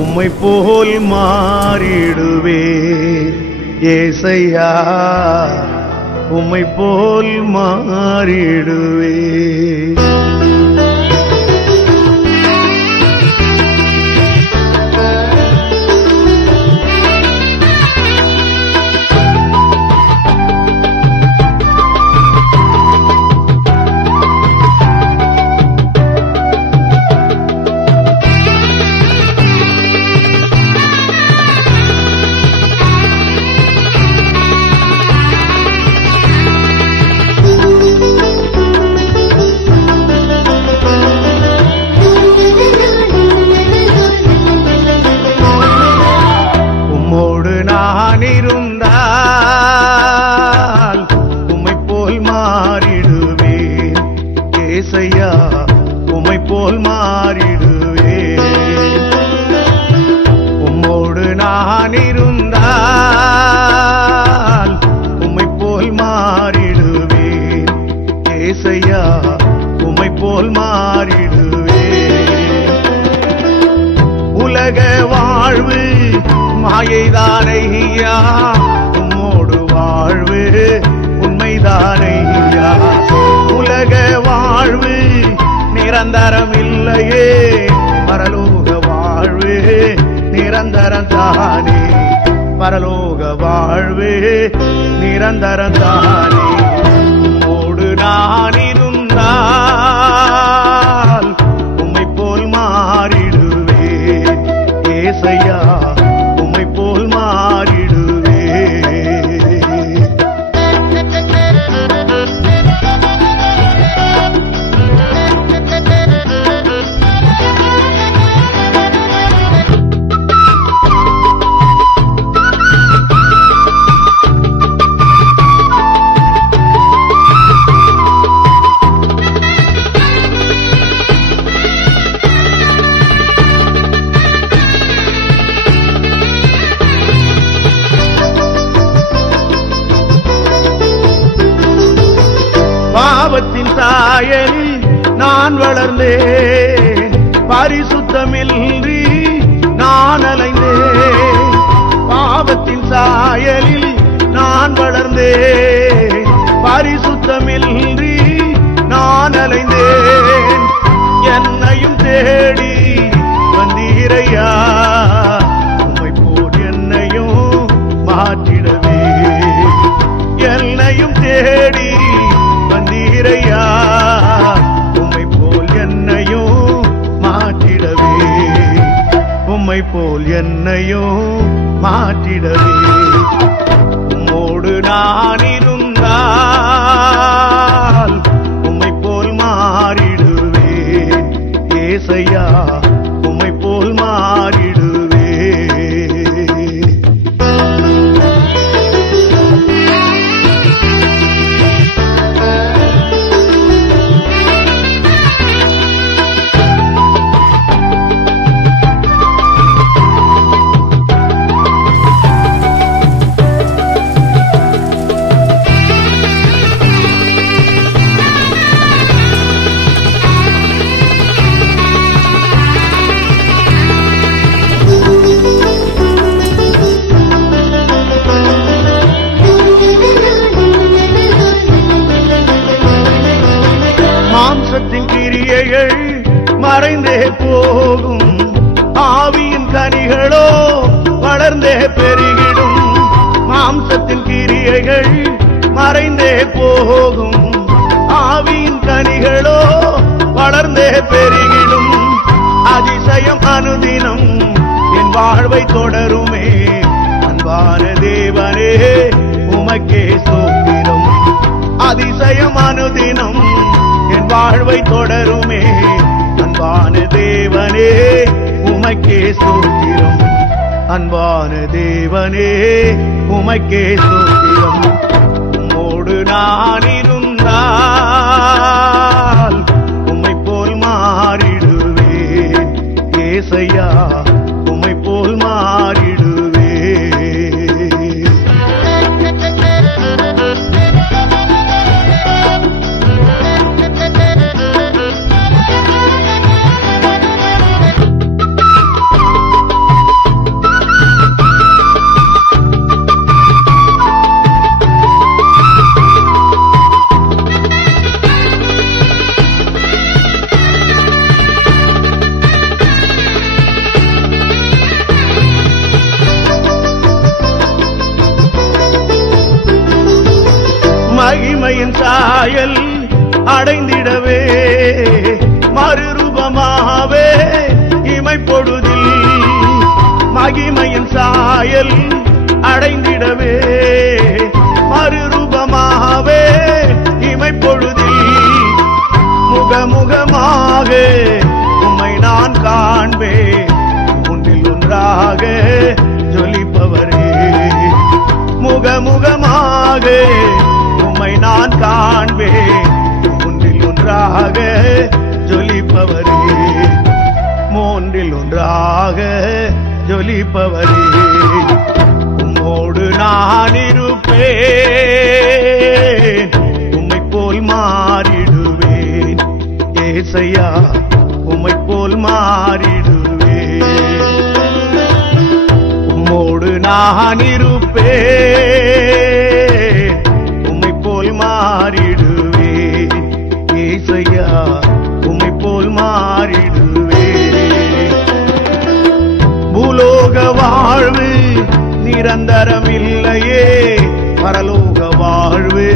உம்மை போல் மாறிடுவே ஏசையா, உம்மை போல் மாறிடுவே. இருந்தால் உம்மை போல் மாறிடுவேன் ஏசையா, உம்மை போல் மாறிடுவேன். உம்மோடு நான் இருந்தால் உம்மை போல் மாறிடுவேன் ஏசையா, உம்மை போல் மாறிடுவேன். உலக வாழ்வு மாயைதானையா, உம்மோடு வாழ்வு உண்மைதானையா. உலக வாழ்வு நிரந்தரம் இல்லையே, பரலோக வாழ்வு நிரந்தரம் தானே. பரலோக வாழ்வு நிரந்தரம் தானே. உம்மோடு நான் இருந்தால் உம்மை போல் மாறிடுவேன் ஏசையா, உம்மை போல் மாறிடுவே. பாவத்தின் சாயலில் நான் வளர்ந்தேன், பரிசுத்தமின்றி நான் அலைந்தேன். பாவத்தின் சாயலில் நான் வளர்ந்தேன், பரிசுத்தமின்றி நான் அலைந்தேன். என்னையும் தேடி வந்தீரையா, உம்மை போல் என்னையும் மாற்றிடவே. என்னையும் தேடி வந்தீரையா, உம்மை போல் என்னையும் மாற்றிடவே. உம்மை போல் என்னையும் மாற்றிடவே. உம்மோடு நான் இருந்தால் உம்மை போல் மாறிடுவேன் ஏசையா, உம்மை போல் மாறிடுவே. மாம்சத்தின் கிரியைகள் மறைந்தே போகும், ஆவியின் கனிகளோ வளர்ந்தே பெருகிடும். மாம்சத்தின் கிரியைகள் மறைந்தே போகும், ஆவியின் கனிகளோ வளர்ந்தே பெருகிடும். அதிசயம் அனுதினம் என் வாழ்வை தொடருமே, அன்பான தேவனே உமக்கே ஸ்தோத்திரம். அதிசயம் அனுதினம் என் வாழ்வை தொடருமே, அன்பான தேவனே உமக்கே ஸ்தோத்திரம். அன்பான தேவனே உமக்கே ஸ்தோத்திரம். உம்மோடு நான் இருந்தால் உம்மை போல் மாறிடுவேன் ஏசையா, உம்மை போல் மாறிடுவே. சாயல் அடைந்திடவே மறுரூபமாவே இமைப்பொழுதில் மகிமையின் சாயல் அடைந்திடவே மறுரூபமாவே இமைப்பொழுதில் முகமுகமாக உம்மை நான் காண்பேன் ஒன்றில் ஒன்றாக ஜொலிப்பவரே முகமுகமாக உம்மை நான் காண்பேன் ஒன்றில் ஒன்றாக ஜொலிப்பவரே மூன்றில் ஒன்றாக ஜொலிப்பவரே உம்மோடு நான் இருப்பேன் உம்மை போல் மாறிடுவேன் ஏசையா உம்மை போல் மாறிடுவேன் உம்மோடு நான் இருப்பேன் உம்மை போல் மாறிடுவேன் ஏசையா உம்மை போல் மாறிடுவேன் பூலோக வாழ்வு நிரந்தரம் இல்லையே பரலோக வாழ்வு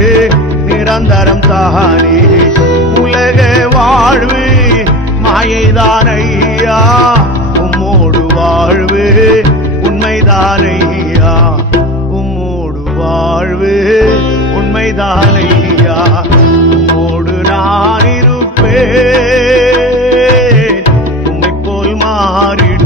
நிரந்தரம் தானே உலக வாழ்வு மாயைதானையா உம்மோடு வாழ்வு உண்மைதானையா உம்மோடு வாழ்வு உண்மைதானையா உம்மோடு நான் இருப்பேன் உம்மை போல் மாறிடு